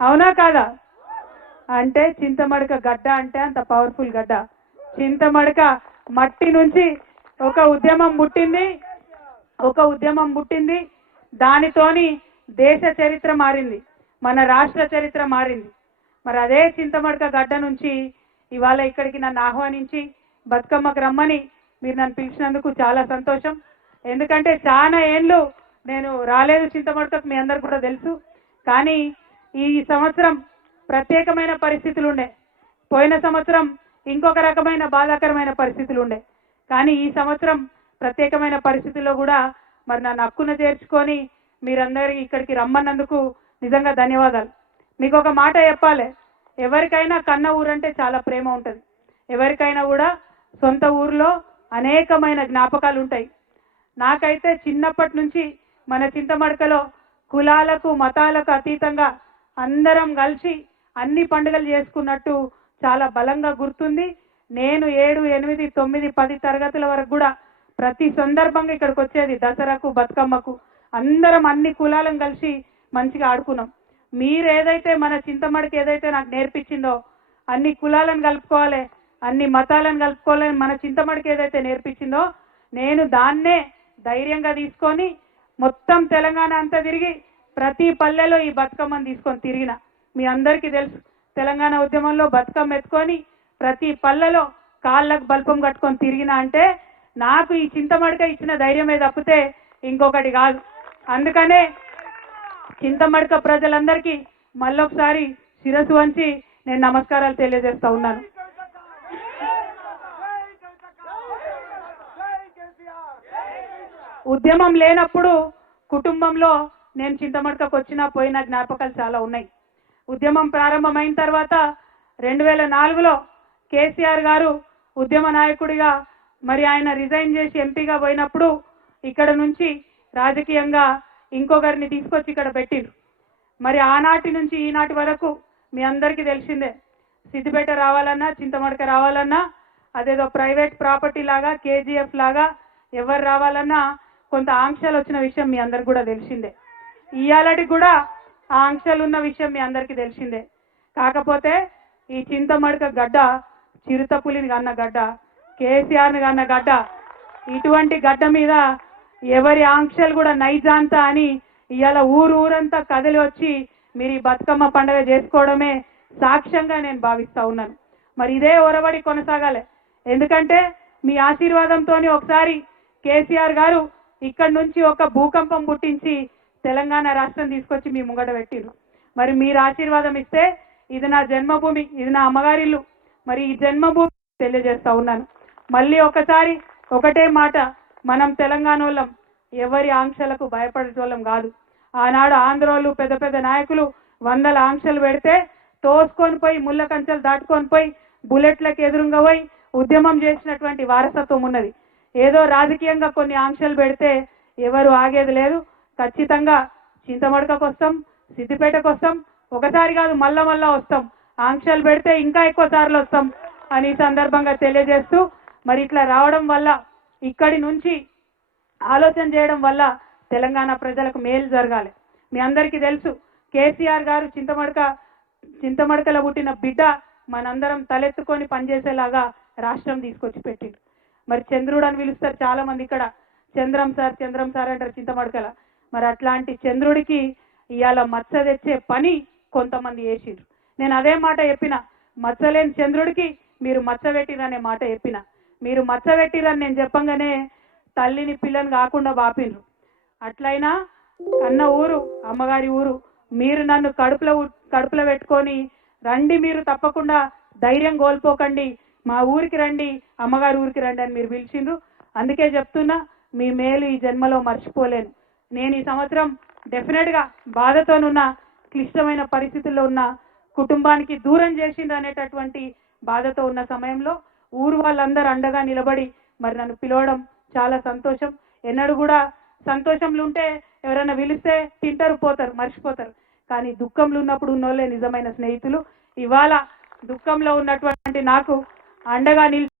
అవునా కాదా? అంటే చింతమడక గడ్డ అంటే అంత పవర్ఫుల్ గడ్డ. చింతమడక మట్టి నుంచి ఒక ఉద్యమం పుట్టింది, దానితోని దేశ చరిత్ర మారింది, మన రాష్ట్ర చరిత్ర మారింది. మరి అదే చింతమడక గడ్డ నుంచి ఇవాళ ఇక్కడికి నన్ను ఆహ్వానించి బతుకమ్మకు రమ్మని మీరు నన్ను పిలిచినందుకు చాలా సంతోషం. ఎందుకంటే చాలా ఏళ్ళు నేను రాలేదు చింతమడకకు, మీ అందరు కూడా తెలుసు. కానీ ఈ సంవత్సరం ప్రత్యేకమైన పరిస్థితులు ఉండే, పోయిన సంవత్సరం ఇంకొక రకమైన బాధాకరమైన పరిస్థితులు ఉండే, కానీ ఈ సంవత్సరం ప్రత్యేకమైన పరిస్థితుల్లో కూడా మరి నన్ను హక్కున చేర్చుకొని మీరందరూ ఇక్కడికి రమ్మన్నందుకు నిజంగా ధన్యవాదాలు. మీకు ఒక మాట చెప్పాలి, ఎవరికైనా కన్న ఊరంటే చాలా ప్రేమ ఉంటుంది, ఎవరికైనా కూడా సొంత ఊర్లో అనేకమైన జ్ఞాపకాలు ఉంటాయి. నాకైతే చిన్నప్పటి నుంచి మన చింతమడకలో కులాలకు మతాలకు అతీతంగా అందరం కలిసి అన్ని పండుగలు చేసుకున్నట్టు చాలా బలంగా గుర్తుంది. నేను 7, 8, 9, 10 తరగతుల వరకు కూడా ప్రతి సందర్భంగా ఇక్కడికి వచ్చేది, దసరాకు బతుకమ్మకు అందరం అన్ని కులాలను కలిసి మంచిగా ఆడుకున్నాం. మీరు ఏదైతే మన చింతమడక ఏదైతే నాకు నేర్పించిందో అన్ని కులాలను కలుపుకోవాలి, అన్ని మతాలను కలుపుకోవాలని మన చింతమడక ఏదైతే నేర్పించిందో నేను దాన్నే ధైర్యంగా తీసుకొని మొత్తం తెలంగాణ అంతా తిరిగి ప్రతి పల్లెలో ఈ బతుకమ్మను తీసుకొని తిరిగిన. మీ అందరికీ తెలుసు, తెలంగాణ ఉద్యమంలో బతుకమ్మ ఎత్తుకొని ప్రతి పల్లెలో కాళ్ళకు బల్పం కట్టుకొని తిరిగిన అంటే నాకు ఈ చింతమడక ఇచ్చిన ధైర్యమే తప్పితే ఇంకొకటి కాదు. అందుకనే చింతమడక ప్రజలందరికీ మళ్ళొకసారి శిరస్సు వంచి నేను నమస్కారాలు తెలియజేస్తా ఉన్నాను. ఉద్యమం లేనప్పుడు కుటుంబంలో నేను చింతమడకకు వచ్చినా పోయిన జ్ఞాపకాలు చాలా ఉన్నాయి. ఉద్యమం ప్రారంభమైన తర్వాత 2004లో కేసీఆర్ గారు ఉద్యమ నాయకుడిగా మరి ఆయన రిజైన్ చేసి ఎంపీగా పోయినప్పుడు ఇక్కడ నుంచి రాజకీయంగా ఇంకొకరిని తీసుకొచ్చి ఇక్కడ పెట్టిరు. మరి ఆనాటి నుంచి ఈనాటి వరకు మీ అందరికీ తెలిసిందే, సిద్దిపేట రావాలన్నా చింతమడక రావాలన్నా అదేదో ప్రైవేట్ ప్రాపర్టీ లాగా కేజీఎఫ్ లాగా ఎవరు రావాలన్నా కొంత ఆంక్షలు వచ్చిన విషయం మీ అందరికి కూడా తెలిసిందే. ఇయాలటి కూడా ఆ ఆంక్షలు ఉన్న విషయం మీ అందరికీ తెలిసిందే. కాకపోతే ఈ చింతమడక గడ్డ చిరుతపులిని కన్న గడ్డ, కేసీఆర్ని కన్న గడ్డ, ఇటువంటి గడ్డ మీద ఎవరి ఆంక్షలు కూడా నైజాంత అని ఇవాళ ఊరంతా కదిలి వచ్చి మీరు ఈ బతుకమ్మ పండుగ చేసుకోవడమే సాక్ష్యంగా నేను భావిస్తా ఉన్నాను. మరి ఇదే ఒరవడి కొనసాగాలి. ఎందుకంటే మీ ఆశీర్వాదంతో ఒకసారి కేసీఆర్ గారు ఇక్కడి నుంచి ఒక భూకంపం పుట్టించి తెలంగాణ రాష్ట్రం తీసుకొచ్చి మీ ముంగట పెట్టిరు. మరి మీరు ఆశీర్వాదం ఇస్తే ఇది నా జన్మభూమి, ఇది నా అమ్మగారిల్లు, మరి ఈ జన్మభూమి తెలియజేస్తా ఉన్నాను. మళ్ళీ ఒకసారి ఒకటే మాట, మనం తెలంగాణ వాళ్ళం ఎవరి ఆంక్షలకు భయపడేటోళ్ళం కాదు. ఆనాడు ఆంధ్రోళ్ళు పెద్ద పెద్ద నాయకులు 100 ఆంక్షలు పెడితే తోసుకొని పోయి ముళ్ళ కంచెలు దాటుకొని పోయి బుల్లెట్లకు ఎదురుగా పోయి ఉద్యమం చేసినటువంటి వారసత్వం ఉన్నది. ఏదో రాజకీయంగా కొన్ని ఆంక్షలు పెడితే ఎవరు ఆగేది లేదు. ఖచ్చితంగా చింతమడకకు వస్తాం, సిద్దిపేటకు వస్తాం, ఒకసారి కాదు మళ్ళా వస్తాం. ఆంక్షలు పెడితే ఇంకా ఎక్కువ సార్లు వస్తాం అని సందర్భంగా తెలియజేస్తూ, మరి ఇట్లా రావడం వల్ల ఇక్కడి నుంచి ఆలోచన చేయడం వల్ల తెలంగాణ ప్రజలకు మేలు జరగాలి. మీ అందరికీ తెలుసు, కేసీఆర్ గారు చింతమడకలో పుట్టిన బిడ్డ మనందరం తలెత్తుకొని పనిచేసేలాగా రాష్ట్రం తీసుకొచ్చి పెట్టిండు. మరి చంద్రుడు అని పిలుస్తారు చాలా మంది ఇక్కడ, చంద్రం సార్ అంటారు చింతమడకల. మరి అట్లాంటి చంద్రుడికి ఇవాళ మచ్చ తెచ్చే పని కొంతమంది చేసిండ్రు. నేను అదే మాట చెప్పిన, మచ్చలేని చంద్రుడికి మీరు మచ్చ పెట్టిరనే మాట చెప్పిన. మీరు మచ్చ పెట్టిరని నేను చెప్పంగానే తల్లిని పిల్లని కాకుండా బాపిండ్రు. అట్లయినా కన్న ఊరు అమ్మగారి ఊరు, మీరు నన్ను కడుపులో పెట్టుకొని రండి, మీరు తప్పకుండా ధైర్యం కోల్పోకండి, మా ఊరికి రండి, అమ్మగారి ఊరికి రండి అని మీరు పిలిచిండ్రు. అందుకే చెప్తున్నా, మీ మేలు ఈ జన్మలో మర్చిపోలేను. నేను ఈ సంవత్సరం డెఫినెట్గా బాధతోనున్న, క్లిష్టమైన పరిస్థితుల్లో ఉన్న కుటుంబానికి దూరం చేసిండ్రు అనేటటువంటి బాధతో ఉన్న సమయంలో ఊరు వాళ్ళందరూ అండగా నిలబడి మరి నన్ను పిలవడం చాలా సంతోషం. ఎన్నడూ కూడా సంతోషంలో ఉంటే ఎవరైనా పిలిస్తే తింటారు, పోతారు, మర్చిపోతారు. కానీ దుఃఖంలో ఉన్నప్పుడు ఉన్నోళ్ళే నిజమైన స్నేహితులు. ఇవాళ దుఃఖంలో ఉన్నటువంటి నాకు అండగా